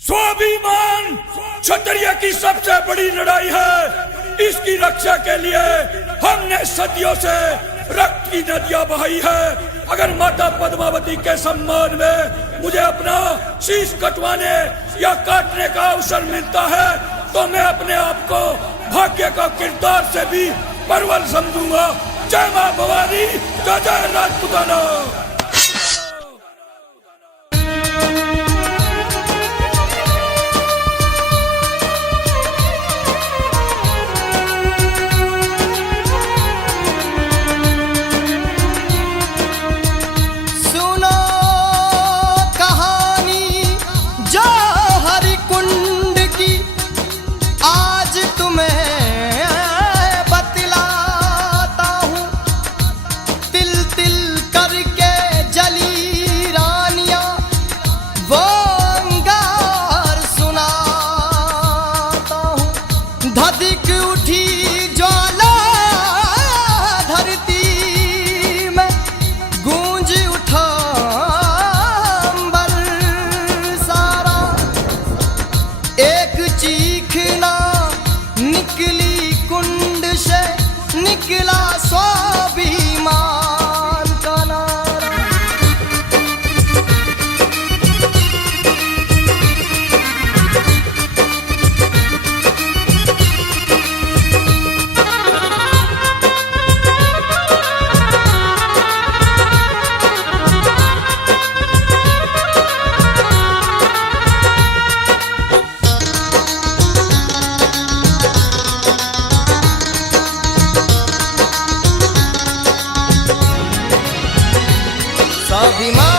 स्वाभिमान क्षत्रिय की सबसे बड़ी लड़ाई है। इसकी रक्षा के लिए हमने सदियों से रक्त की नदियां बहाई है। अगर माता पद्मावती के सम्मान में मुझे अपना शीश कटवाने या काटने का अवसर मिलता है तो मैं अपने आप को भाग्य का किरदार से भी परवल समझूंगा। जय मां भवानी, जय जय राजपूताना।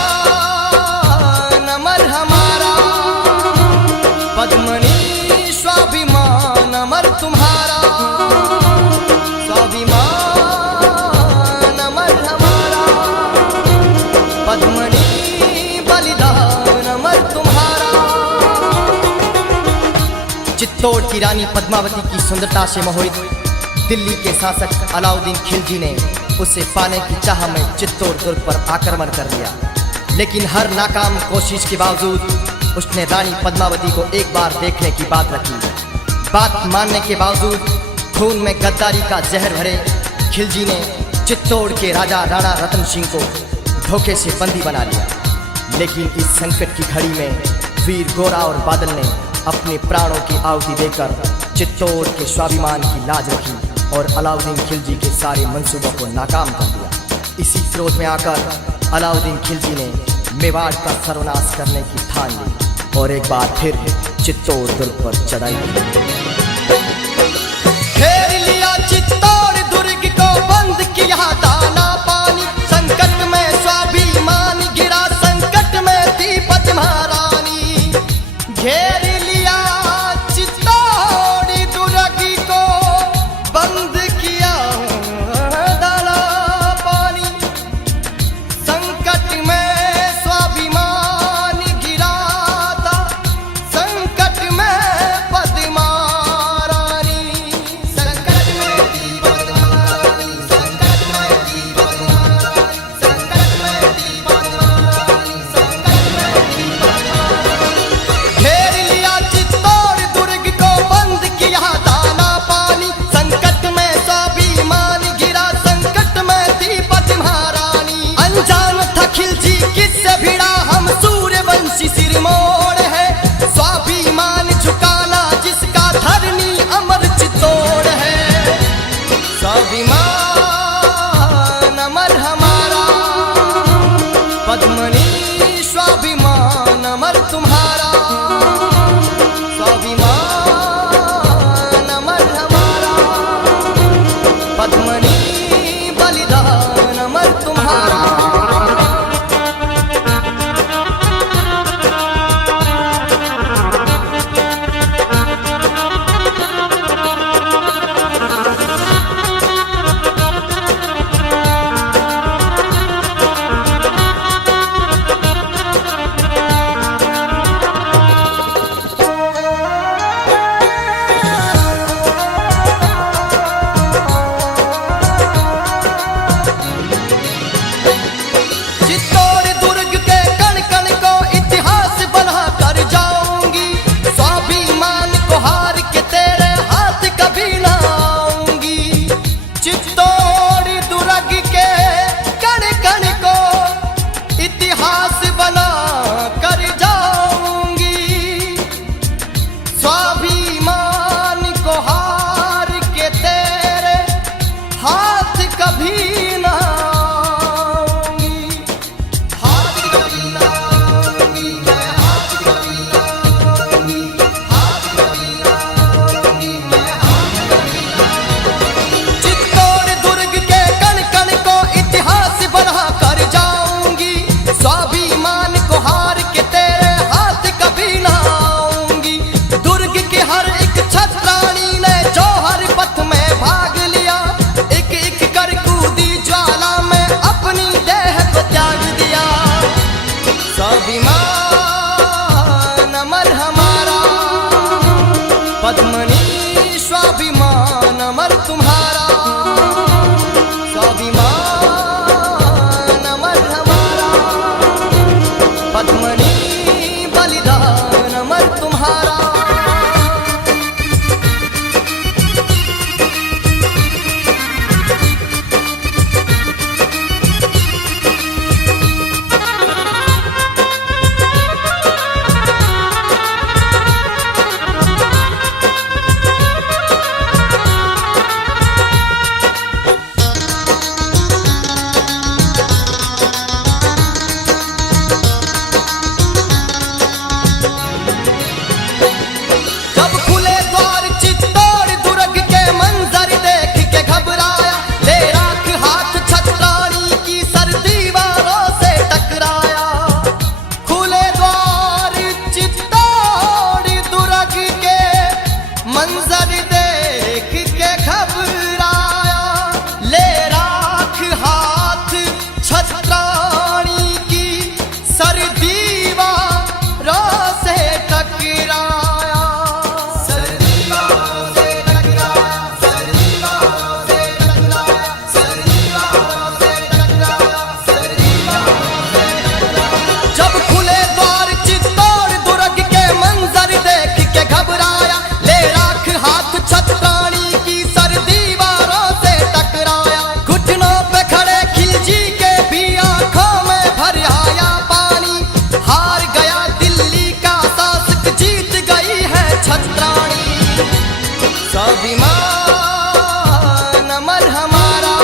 स्वाभिमान अमर हमारा, पद्मनी स्वाभिमान अमर तुम्हारा। स्वाभिमान अमर हमारा, पद्मनी बलिदान अमर तुम्हारा। चित्तौड़ की रानी पद्मावती की सुंदरता से मोहित दिल्ली के शासक अलाउद्दीन खिलजी ने उसे पाने की चाह में चित्तौड़ दुर्ग पर आक्रमण कर लिया। लेकिन हर नाकाम कोशिश के बावजूद उसने रानी पद्मावती को एक बार देखने की बात रखी। बात मानने के बावजूद खून में गद्दारी का जहर भरे खिलजी ने चित्तौड़ के राजा राणा रतन सिंह को धोखे से बंदी बना लिया। लेकिन इस संकट की घड़ी में वीर गोरा और बादल ने अपने प्राणों की आहुति देकर चित्तौड़ के स्वाभिमान की लाज रखी और अलाउद्दीन खिलजी के सारे मंसूबों को नाकाम कर दिया। इसी क्रोध में आकर अलाउद्दीन खिलजी ने मेवाड़ का सर्वनाश करने की ठान ली और एक बार फिर चित्तौड़ दुर्ग पर चढ़ाई की। घेर लिया चित्तौड़ दुर्ग को, बंद किया दाना पानी। संकट में स्वाभिमान गिरा, संकट में थी पद्मा रानी। घेर लिया चित्तौड़ दुर्ग को, बंद किया दाना पानी। संकट में स्वाभिमान गिरा था, संकट में पद्मा स्वाभिमान अमर हमारा, पद्मनी स्वाभिमान अमर तुम्हारा। स्वाभिमान अमर हमारा, पद्मनी बलिदान अमर तुम्हारा। स्वाभिमान अमर हमारा,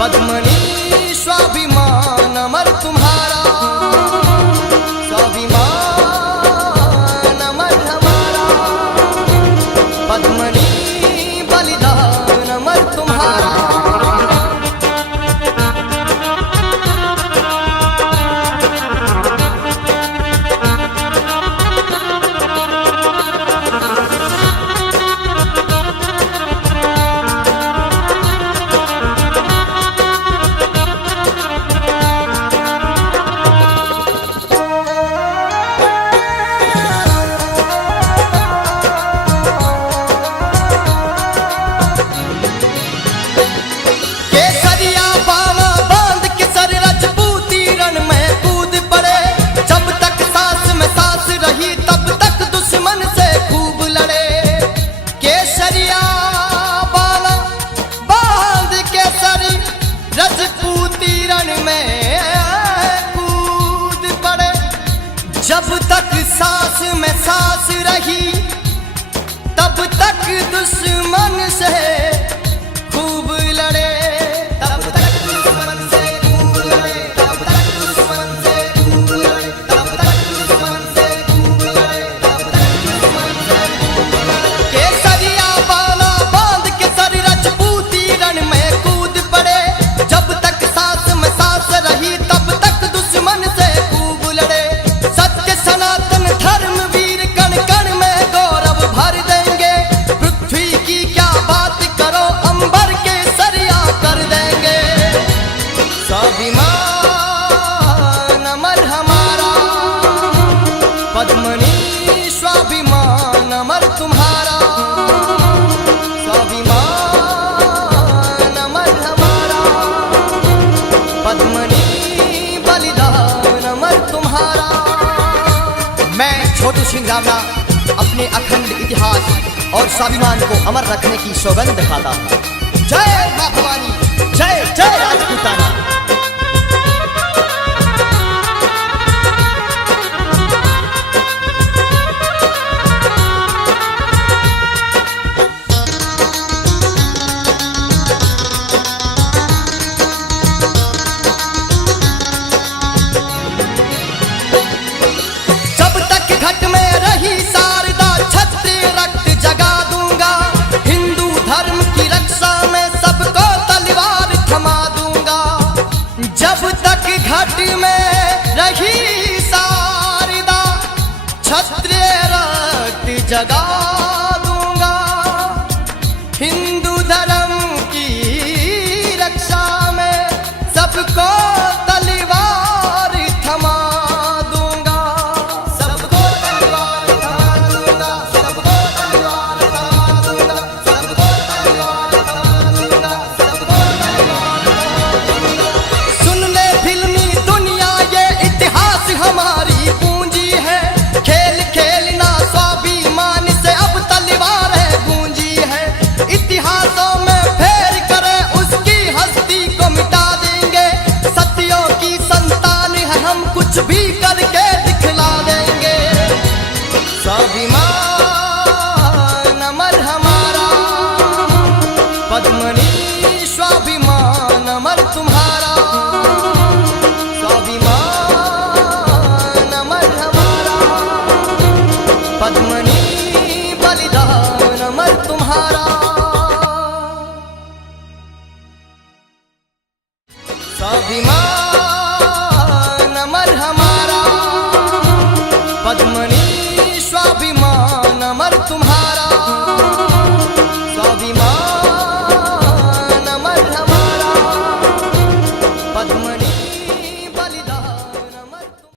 पद्मनी स्वाभिमान अमर तुम्हारा। स्वाभिमान अमर हमारा, पद्मनी बलिदान अमर तुम्हारा। जब तक सांस में सांस रही तब तक दुश्मन से खूब लड़े, तब तक दुश्मन से खूब लड़े, तब तक दुश्मन से खूब लड़े, तब तक दुश्मन से खूब लड़े, तब तक दुश्मन से खूब लड़े। केसरिया बाला बांध के सर राजपूती रण में कूद पड़े, जब तक सांस में सांस रही तब तक दुश्मन से खूब लड़े। सनातन धर्म वीर कण कण में गौरव भर देंगे, पृथ्वी की क्या बात करो अंबर के सरिया कर देंगे। स्वाभिमान अमर हमारा, पद्मनी स्वाभिमान अमर तुम्हारा। स्वाभिमान अमर हमारा, पद्मनी बलिदान अमर तुम्हारा। मैं छोटू सिंह रावला अपने अखंड इतिहास और स्वाभिमान को अमर रखने की सौगंध खाता हूँ। जय मां भवानी, जय जय राजपूताना। घट में रही शारदा क्षत्रिय रक्त जगा दूंगा, हिंदू धर्म की रक्षा में सबको तलवार थमा दूंगा। कुछ भी करके